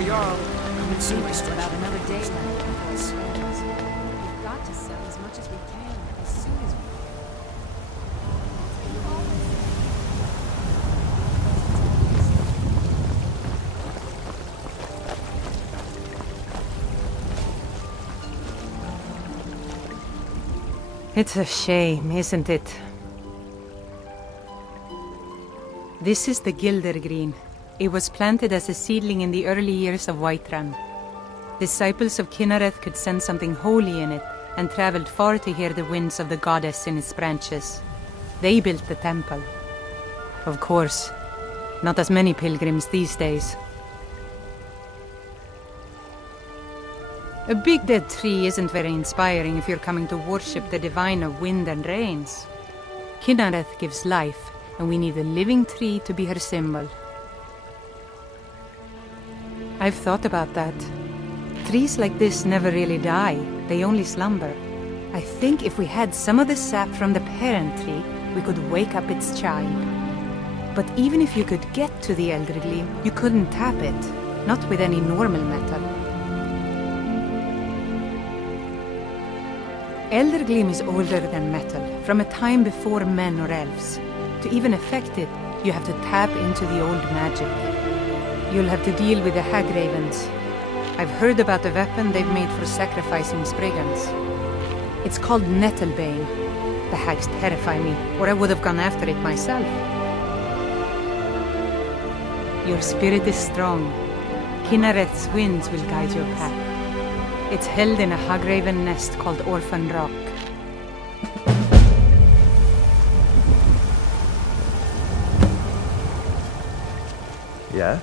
your Jarl. Come and see my About structure. another day now. We've got to sell as much as we can, as soon as we It's a shame, isn't it? This is the Gildergreen. It was planted as a seedling in the early years of Whiterun. Disciples of Kynareth could sense something holy in it, and traveled far to hear the winds of the goddess in its branches. They built the temple. Of course, not as many pilgrims these days. A big dead tree isn't very inspiring if you're coming to worship the divine of wind and rains. Kynareth gives life, and we need a living tree to be her symbol. I've thought about that. Trees like this never really die, they only slumber. I think if we had some of the sap from the parent tree, we could wake up its child. But even if you could get to the Eldergleam, you couldn't tap it, not with any normal metal. Eldergleam is older than metal, from a time before men or elves. To even affect it, you have to tap into the old magic. You'll have to deal with the hag ravens. I've heard about a weapon they've made for sacrificing Spriggans. It's called Nettlebane. The hags terrify me, or I would have gone after it myself. Your spirit is strong. Kynareth's winds will guide your path. It's held in a hagraven nest called Orphan Rock. Yeah?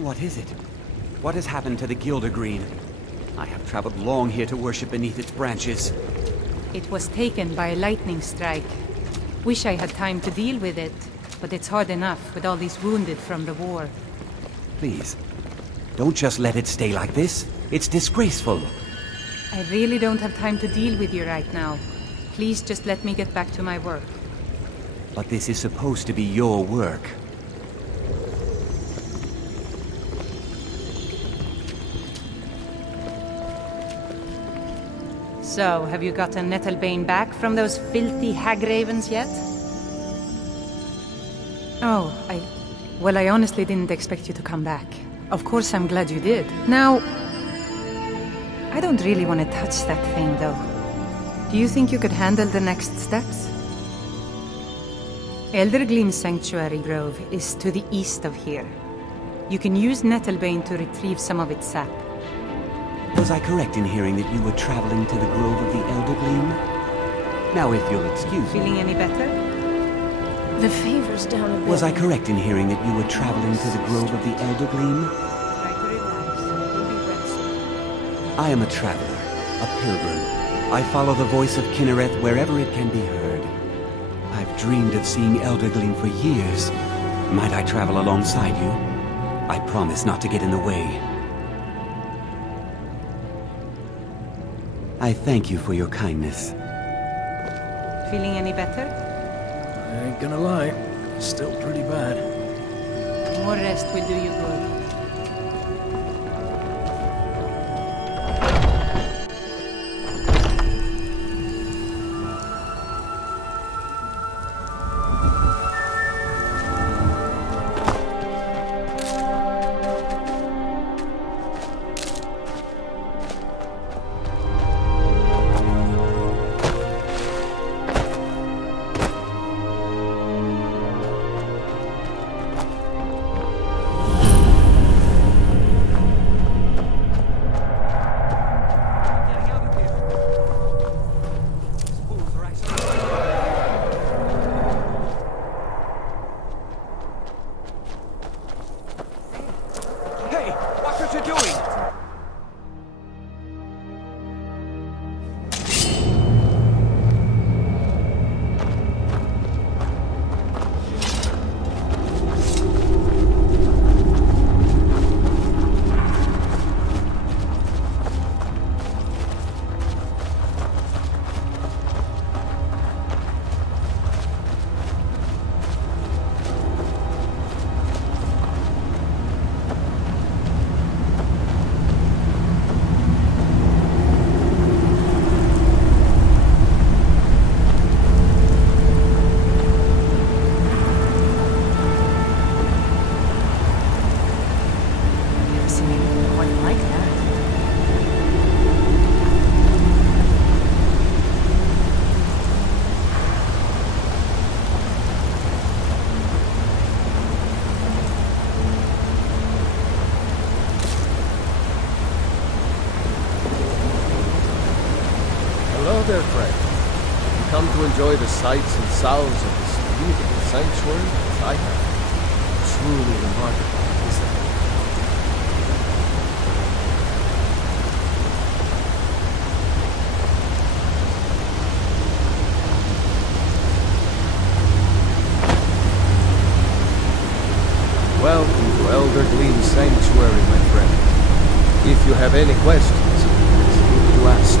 What is it? What has happened to the Gildergreen? I have traveled long here to worship beneath its branches. It was taken by a lightning strike. Wish I had time to deal with it, but it's hard enough with all these wounded from the war. Please, don't just let it stay like this. It's disgraceful. I really don't have time to deal with you right now. Please just let me get back to my work. But this is supposed to be your work. So, have you gotten Nettlebane back from those filthy hag ravens yet? Oh, Well, I honestly didn't expect you to come back. Of course I'm glad you did. Now... I don't really want to touch that thing, though. Do you think you could handle the next steps? Eldergleam Sanctuary Grove is to the east of here. You can use Nettlebane to retrieve some of its sap. Was I correct in hearing that you were traveling to the Grove of the Eldergleam? Now, if you'll excuse me... Feeling any better? The fever's down a bit. Was I correct in hearing that you were traveling to the Grove of the Eldergleam? Try to relax. You'll be well soon. I am a traveler, a pilgrim. I follow the voice of Kinnereth wherever it can be heard. I've dreamed of seeing Eldergleam for years. Might I travel alongside you? I promise not to get in the way. I thank you for your kindness. Feeling any better? I ain't gonna lie, still pretty bad. More rest will do you good. There, friend. You come to enjoy the sights and sounds of this beautiful sanctuary as I have. Truly remarkable, isn't it? Welcome to Eldergleam Sanctuary, my friend. If you have any questions, please do ask.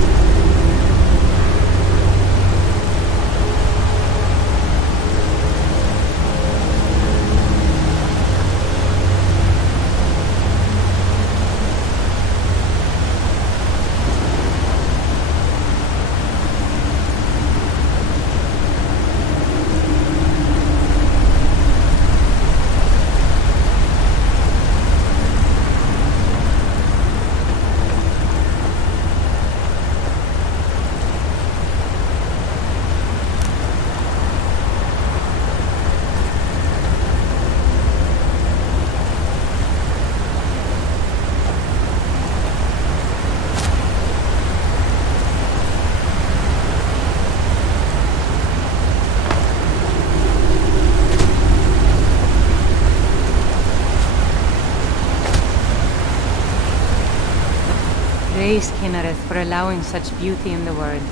praise Kynareth for allowing such beauty in the world.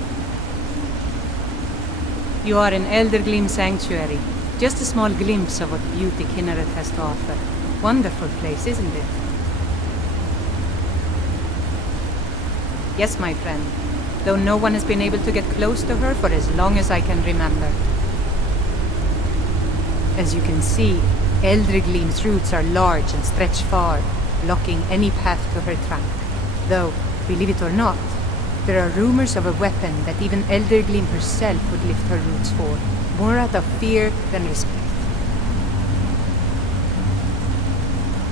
You are in Eldergleam Sanctuary. Just a small glimpse of what beauty Kynareth has to offer. Wonderful place, isn't it? Yes, my friend. Though no one has been able to get close to her for as long as I can remember. As you can see, Eldergleam's roots are large and stretch far, blocking any path to her trunk. Though, believe it or not, there are rumors of a weapon that even Eldergleam herself would lift her roots for, more out of fear than respect.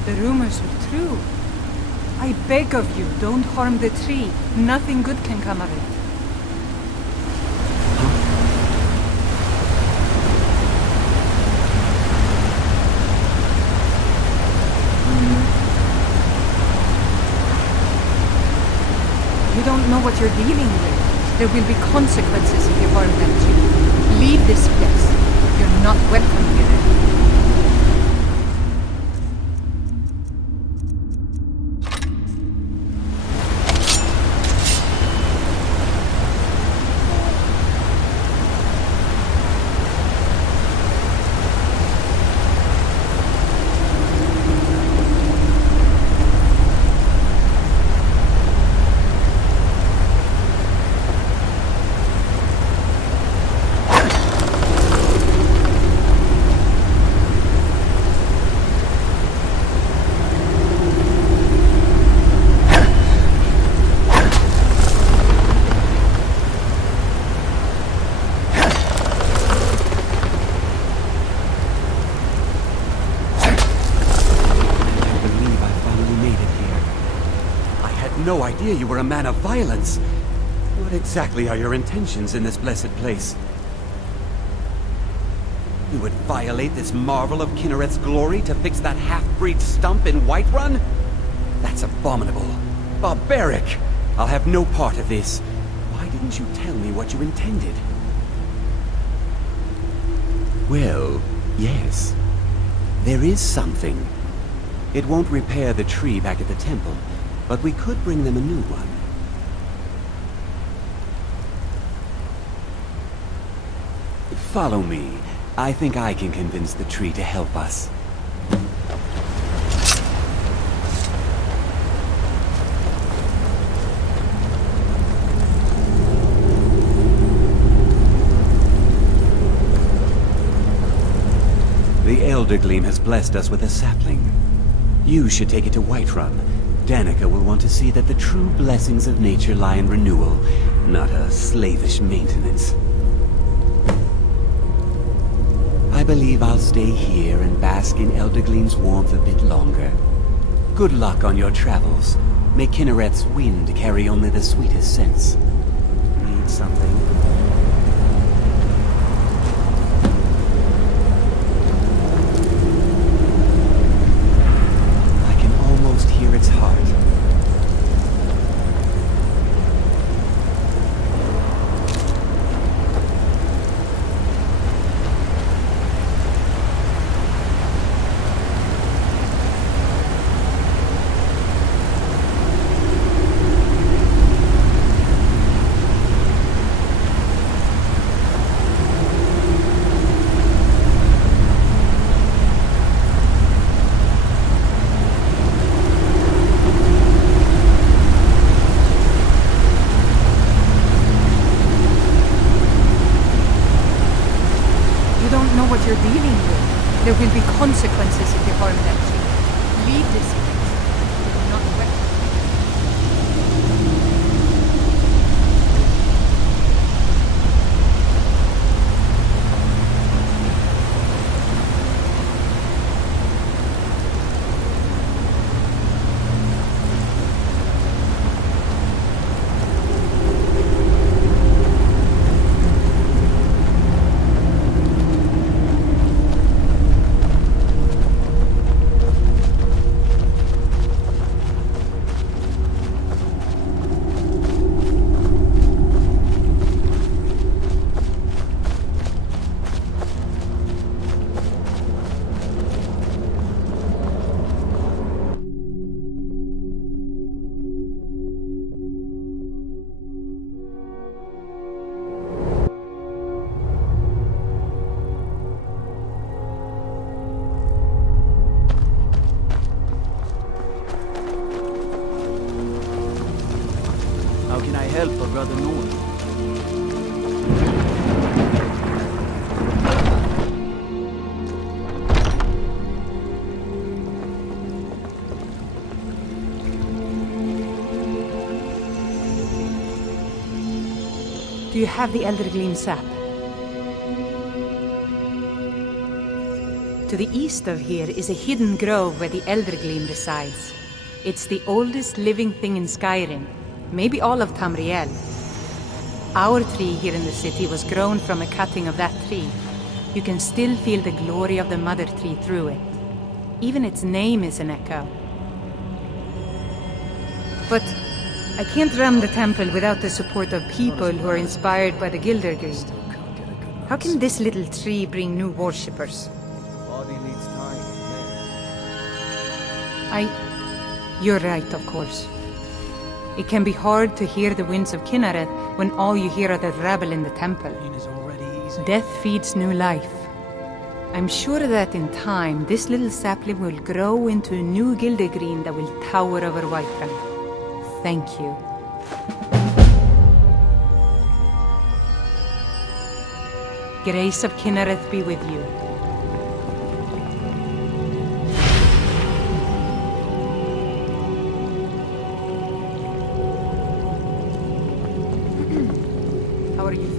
The rumors were true. I beg of you, don't harm the tree. Nothing good can come of it. You don't know what you're dealing with. There will be consequences if you harm that tree. Leave this place. You're not welcome here. No idea you were a man of violence. What exactly are your intentions in this blessed place? You would violate this marvel of Kynareth's glory to fix that half-breed stump in Whiterun? That's abominable. Barbaric! I'll have no part of this. Why didn't you tell me what you intended? Well, yes. There is something. It won't repair the tree back at the temple, but we could bring them a new one. Follow me. I think I can convince the tree to help us. The Eldergleam has blessed us with a sapling. You should take it to Whiterun. Danica will want to see that the true blessings of nature lie in renewal, not a slavish maintenance. I believe I'll stay here and bask in Eldergleam's warmth a bit longer. Good luck on your travels. May Kynareth's wind carry only the sweetest scents. Need something? Its heart. You're dealing with. There will be consequences if you harm that tree. Leave this place. You're not welcome. How can I help a brother north? Do you have the Eldergleam sap? To the east of here is a hidden grove where the Eldergleam resides. It's the oldest living thing in Skyrim, maybe all of Tamriel. Our tree here in the city was grown from a cutting of that tree. You can still feel the glory of the mother tree through it. Even its name is an echo. But I can't run the temple without the support of people who are inspired by the Gildergreen. How can this little tree bring new worshippers? You're right, of course. It can be hard to hear the winds of Kinneret when all you hear are the rabble in the temple. Death feeds new life. I'm sure that in time, this little sapling will grow into a new Gildergreen that will tower over Whiterun. Thank you. Grace of Kinneret be with you. How are you